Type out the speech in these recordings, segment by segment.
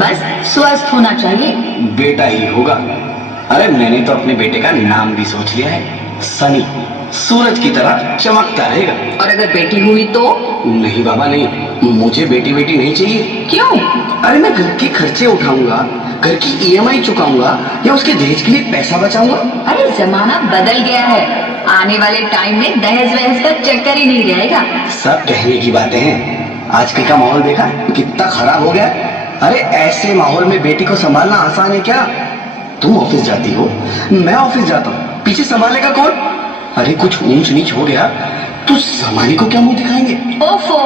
बस स्वस्थ होना चाहिए। बेटा ही होगा। अरे मैंने तो अपने बेटे का नाम भी सोच लिया है, सनी। सूरज की तरह चमकता रहेगा। और अगर बेटी हुई तो? नहीं बाबा नहीं, मुझे बेटी बेटी नहीं चाहिए। क्यों? अरे मैं घर के खर्चे उठाऊंगा, घर की ईएमआई चुकाऊंगा या उसके दहेज के लिए पैसा बचाऊंगा। अरे जमाना बदल गया है, आने वाले टाइम में दहेज वहेज का चक्कर ही नहीं रहेगा। सब कहने की बातें हैं, आजकल का माहौल देखा कितना खराब हो गया। अरे ऐसे माहौल में बेटी को संभालना आसान है क्या? तुम ऑफिस जाती हो, मैं ऑफिस जाता हूँ, पीछे संभालेगा कौन? अरे कुछ ऊंच नीच हो गया तो जमाने को क्या मुंह दिखाएंगे? ओफो,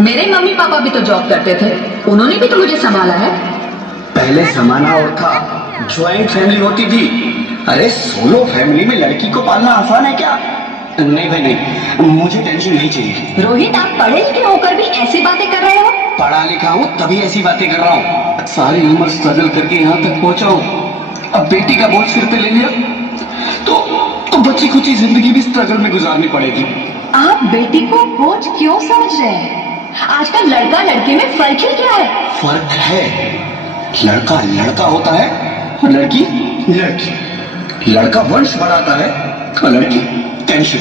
मेरे मम्मी पापा भी तो जॉब करते थे, उन्होंने भी तो मुझे संभाला है। पहले जमाना और था, ज्वाइंट फैमिली होती थी। अरे सोलो फैमिली में लड़की को पालना आसान है क्या? नहीं भाई नहीं, मुझे टेंशन नहीं चाहिए। रोहित, आप पढ़े लिखे होकर भी ऐसी बातें कर रहे हो? पढ़ा लिखा हूँ तभी ऐसी बातें कर रहा हूँ। सारी उम्र स्ट्रगल करके यहाँ तक पहुंचा हूँ, अब बेटी का बोझ सिर पे ले लिया तो बच्ची खुची जिंदगी भी स्ट्रगल में गुजारनी पड़ेगी। आप बेटी को बोझ क्यों समझ रहे हैं? आजकल लड़का लड़की में फर्क ही क्या है? फर्क है, लड़का लड़का होता है और लड़की लड़की। लड़का वंश बढ़ाता है और लड़की टेंशन।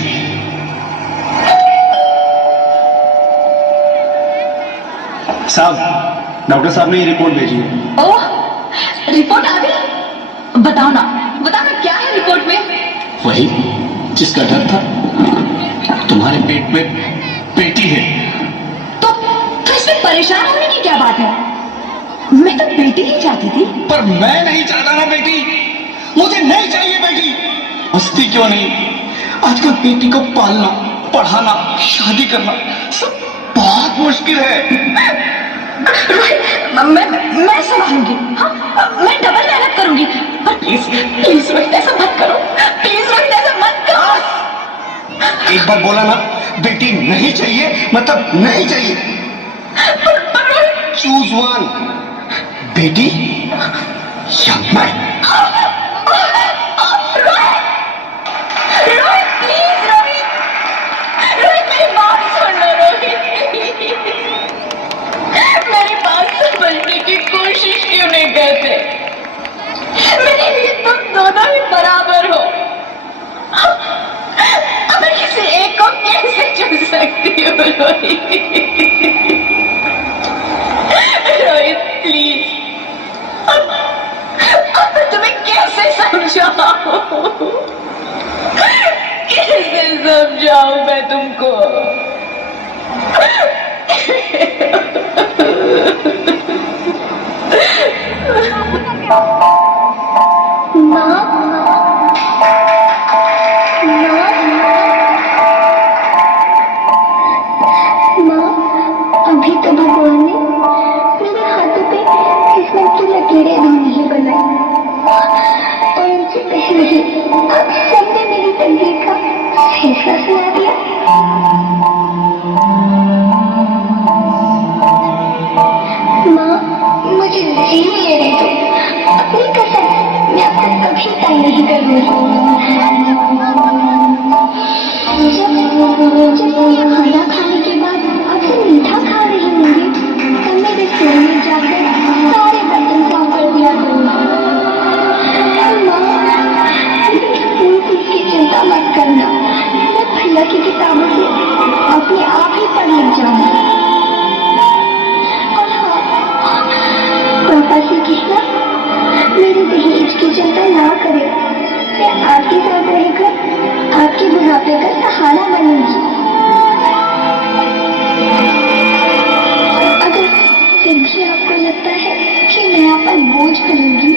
साहब, डॉक्टर साहब ने ये रिपोर्ट भेजी है। ओह, रिपोर्ट आ गई? बताओ ना क्या है रिपोर्ट में? वही जिसका डर था, तुम्हारे पेट में बेटी है। तो इसमें परेशान होने की क्या बात है? मैं तो बेटी ही चाहती थी। पर मैं नहीं चाहता ना बेटी, मुझे नहीं चाहिए बेटी। हंसती क्यों नहीं? आजकल बेटी को पालना, पढ़ाना, शादी करना सब बहुत मुश्किल है। मैं संभालूंगी, हाँ, मैं डबल मेहनत करूंगी। पर प्लीज रोहित, ऐसा मत करो, प्लीज रोहित, ऐसा मत करो। एक बार बोला ना बेटी नहीं चाहिए मतलब नहीं चाहिए। चूज वन, बेटी या मैं। रोहित प्लीज, रोहित मेरी बात सुन लो रोहित। मेरी बात समझने की कोशिश क्यों नहीं करते? मेरे लिए तुम दोनों ही बराबर हो। अब मैं किसी एक को कैसे चुन सकती हूँ रोहित? रोहित प्लीज, अब मैं तुम्हें कैसे समझाऊं? कैसे समझाऊं मैं तुमको? अभी तो भगवान ने मेरे हाथों पे किस्मत की लकीरें भी नहीं बनाई, और उनसे पहले ही अब सबने मेरी तकदीर का फैसला सुना दिया। माँ, मुझे जीने लेने दो, अपनी कसम मैं आपको कभी तंग नहीं करूँगी। जब मैं खाना खाने के बाद आपसे मीठा खा रही होंगी, तब मैं रसोई में जाकर सारे बर्तन साफ कर दिया करूँगी। स्कूल फीस की चिंता मत करना, मैं भैया की किताबों से अपने आप ही पढ़ लिख जाऊंगी। और हाँ, पापा से कहना मेरे दहेज की चिंता ना करें, मैं आपके साथ रहकर आपके बुढ़ापे का सहारा बनूंगी। अगर फिर भी आपको लगता है कि मैं आप पर बोझ बनूंगी,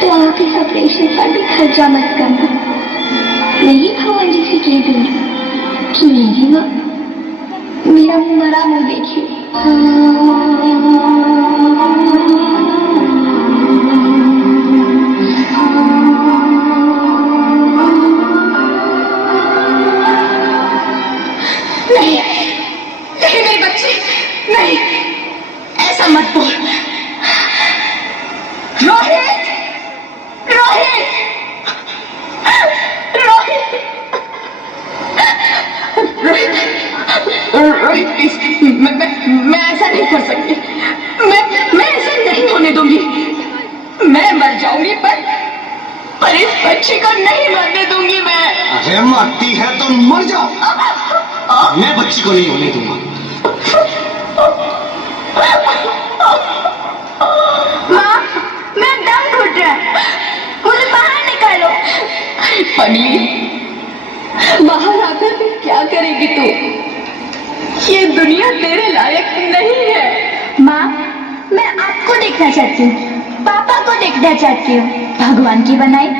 तो आप इस ऑपरेशन पर भी खर्चा मत करना। मैं ही भगवान जी से कह दूंगी कि मेरी माँ मेरा मरा मुँह देखिए। नहीं नहीं मेरे बच्चे, नहीं, ऐसा मत बोल। रोहित, रोहित, रोहित, रोहित, रोहित प्लीज, मैं ऐसा नहीं कर मीनाक्षी को नहीं मरने दूंगी मैं। अरे मरती है तो मर जाओ, मैं बच्ची को नहीं होने दूंगा। माँ, मेरा दम घुट रहा है, मुझे बाहर निकालो। अरे पगली, बाहर आकर भी क्या करेगी तू? ये दुनिया तेरे लायक नहीं है। माँ, मैं आपको देखना चाहती हूँ, पापा को देखना चाहती हूँ, भगवान की बनाई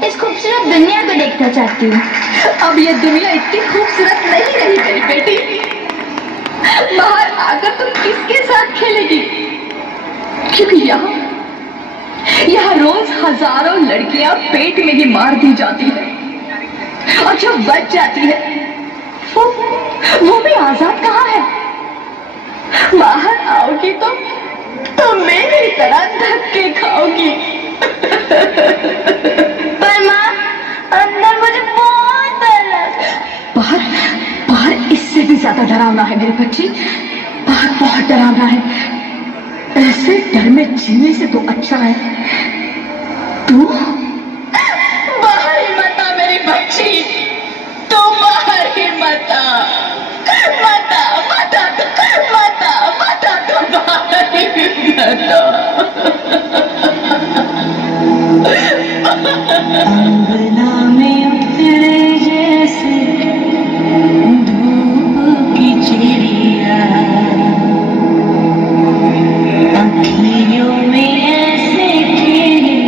इस खूबसूरत दुनिया को देखना चाहती हूँ। अब ये दुनिया इतनी खूबसूरत नहीं रही मेरी बेटी। बाहर आकर तुम किसके साथ खेलेगी? क्योंकि यहाँ रोज हजारों लड़कियां पेट में ही मार दी जाती है, और जो बच जाती है वो भी आजाद कहाँ है? बाहर आओगी तो मेरी तरह धक्के खाओगी। पर माँ, अंदर मुझे बहुत डर लग। बाहर इससे भी ज्यादा डरावना है मेरी बच्ची। बाहर बहुत डरावना है। ऐसे डर में जीने से तो अच्छा है तू बाहर ही मत आ मेरी बच्ची। तू बाहर ही मत आ, मत आ, मत आ, मत आ, मत आ, तू बाहर ही मत आ। अंगना में उतरे जैसे धूप की चिड़िया, अखियों में ऐसे खेले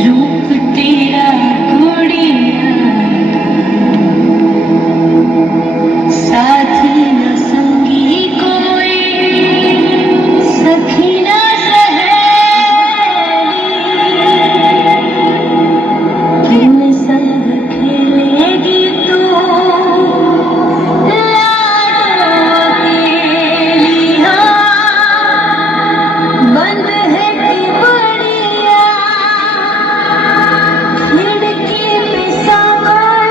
रूप तेरा गुड़िया, साथी न संगी कोई, सखी न तुम संग खेलेगी तो लाडों के लिया, बंद है कि बढ़िया खिड़की पे सागर,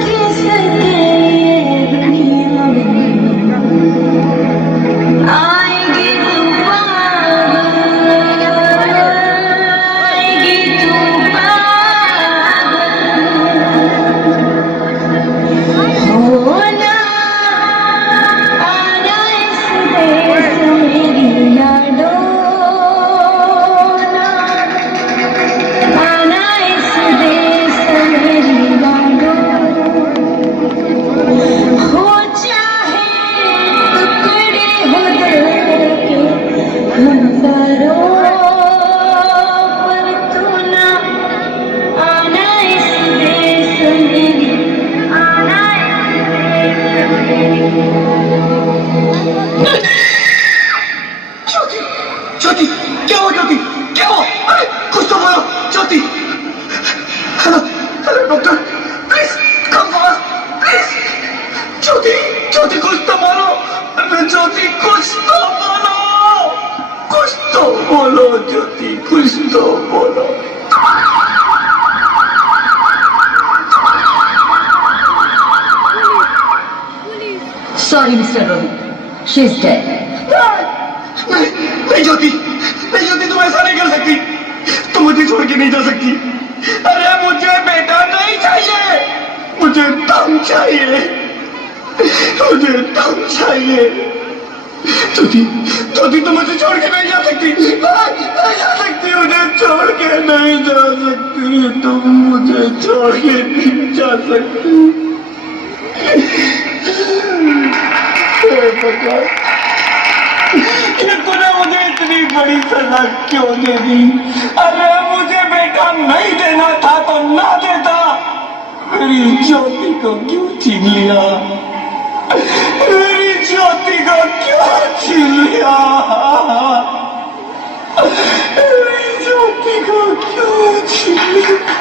किसके ये दुनिया में आएगी तू पागल, आएगी तू होना आना इस देश मेरी यादों ना, आना इस देश मेरी यादों, हो चाहे टुकड़े हो दिल के हजारों, पर तू ना आना इस देश मेरी, आना इस देश मेरी। ज्योति, ज्योति, क्या हुआ ज्योति? क्या हुआ? अरे कुछ तो बोलो ज्योति। अरे doctor, please come fast, please. Jyoti, Jyoti कुछ तो बोलो। अरे ज्योति कुछ तो बोलो, कुछ तो बोलो ज्योति, कुछ तो बोलो। Sorry mister Rohit, she is dead. नहीं ज्योति, नहीं ज्योति, तुम ऐसा नहीं कर सकती, तुम मुझे छोड़ के नहीं जा सकती। अरे मुझे बेटा नहीं चाहिए, मुझे दम चाहिए, मुझे दम चाहिए। ज्योति, ज्योति तुम मुझे छोड़ के नहीं जा सकती, नहीं जा सकती, मुझे छोड़ के नहीं जा सकती, तुम मुझे छोड़ के नहीं जा सकती। ये तूने मुझे इतनी बड़ी सजा क्यों दे दी? अरे मुझे बेटा नहीं देना था तो ना देता, मेरी ज्योति को क्यों छीन लिया? मेरी ज्योति को क्यों छीन लिया? मेरी ज्योति को क्यों छीन लिया?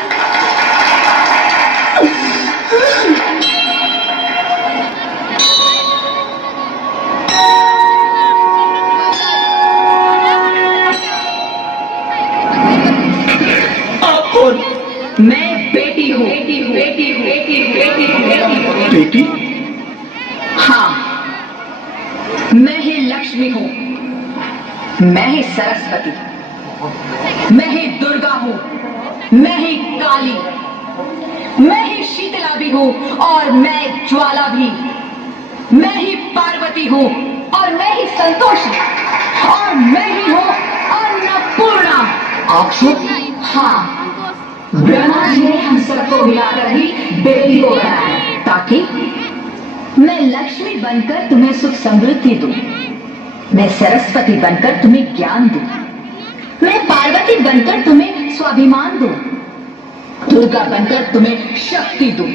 मैं बेटी हूँ। बेटी? हाँ, मैं ही लक्ष्मी हूँ, मैं ही सरस्वती। मैं ही दुर्गा हूँ, मैं ही काली, मैं ही शीतला भी हूँ और मैं ज्वाला भी, मैं ही पार्वती हूँ और मैं ही संतोषी और मैं ही हूँ अन्नपूर्णा। हाँ, ब्रह्मा जी ने हम सबको मिलाकर ही बेटी को बनाया ताकि मैं लक्ष्मी बनकर तुम्हें सुख समृद्धि दूं, मैं सरस्वती बनकर तुम्हें ज्ञान दूं, मैं पार्वती बनकर तुम्हें स्वाभिमान दूं, दुर्गा बनकर तुम्हें शक्ति दूं,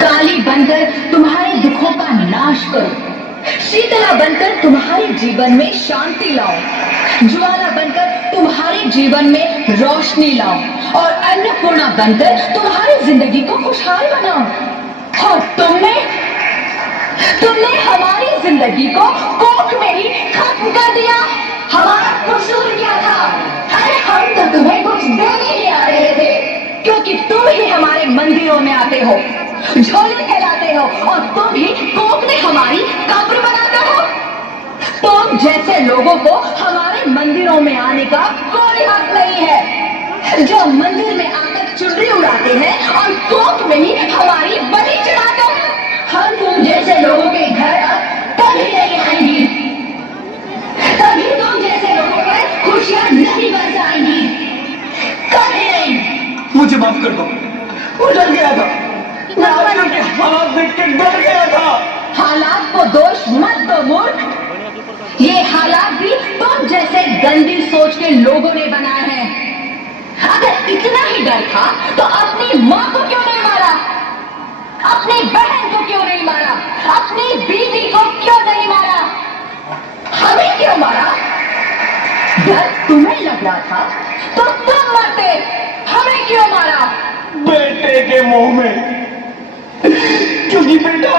काली बनकर तुम्हारे दुखों का नाश करूं, शीतला बनकर तुम्हारे जीवन में शांति लाऊं, ज्वाला बनकर तुम्हारे जीवन में रोशनी लाऊं और अन्नपूर्णा बनकर तुम्हारी जिंदगी को खुशहाल बनाऊं। और तुमने हमारी जिंदगी को कोख में ही खत्म कर दिया। हमारा कसूर क्या था? अरे हम तो तुम्हें कुछ देने ही आ रहे थे, क्योंकि तुम ही हमारे मंदिरों में आते हो, झोले फैलाते हो और तुम ही कोख में हमारी कब्र बनाते हो। तुम जैसे लोगों को हमारे मंदिरों में आने का कोई हक नहीं है, जो मंदिर में आकर चुनरी उड़ाते हैं और कोख में ही हमारी बलि चढ़ाते हैं। हम तुम जैसे लोगों के घर कभी नहीं आएंगी, कभी तुम जैसे लोगों पर खुशियां नहीं बरसाएंगी, कभी नहीं। मुझे माफ कर दो, वो डर गया था, मैं आजकल के हालात देख के डर गया था। हालात को दोष मत दो मूर्ख, ये हालात भी तुम जैसे गंदी सोच के लोगों ने बनाए हैं। अगर इतना ही डर था तो अपनी माँ को क्यों नहीं मारा, अपनी बहन को क्यों नहीं मारा, अपनी बीवी को क्यों नहीं मारा, हमें क्यों मारा? डर तुम्हें लग रहा था तो तुम मरते, हमें क्यों मारा? बेटे के मुंह में, क्योंकि बेटा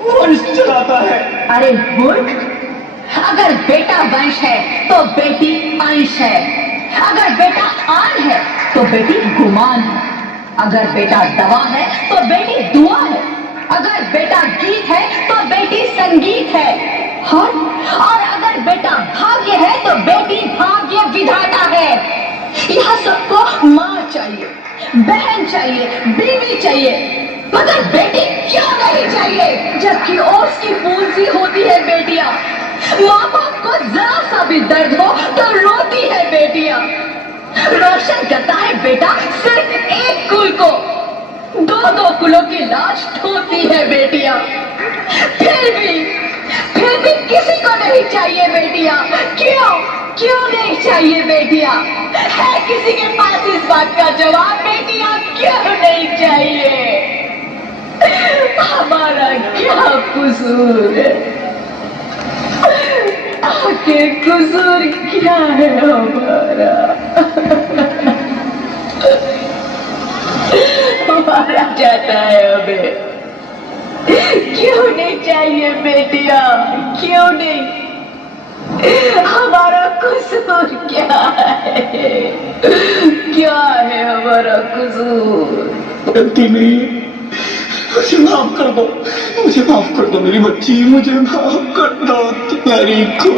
वंश चलाता है। अरे मूर्ख, अगर बेटा वंश है तो बेटी अंश है, अगर बेटा आन है तो बेटी गुमान है, अगर बेटा दवा है तो बेटी दुआ है, अगर बेटा गीत है तो बेटी संगीत है, और अगर बेटा भाग्य है तो बेटी भाग्य विधाता है। यह सबको माँ चाहिए, बहन चाहिए, बीवी चाहिए, मगर बेटी क्यों नहीं चाहिए? जबकि ओस की फूल सी होती है बेटियां, माँ बाप को जरा सा भी दर्द हो तो रोती है बेटियां, रोशन करता है बेटा सिर्फ एक कुल को, दो कुलों की लाश ढोती है बेटियां। फिर भी किसी को नहीं चाहिए बेटियां। क्यों नहीं चाहिए बेटियां? है किसी के पास इस बात का जवाब? बेटियां क्यों नहीं चाहिए? हमारा क्या कसूर है? आखिर कसूर क्या है हमारा? हमारा जाता है हमें। क्यों नहीं चाहिए बेटिया? क्यों नहीं? हमारा कसूर क्या है? क्या है हमारा कसूर? गलती नहीं, मुझे माफ कर दो, मुझे माफ कर दो मेरी बच्ची, मुझे माफ कर दो तुम्हारी को।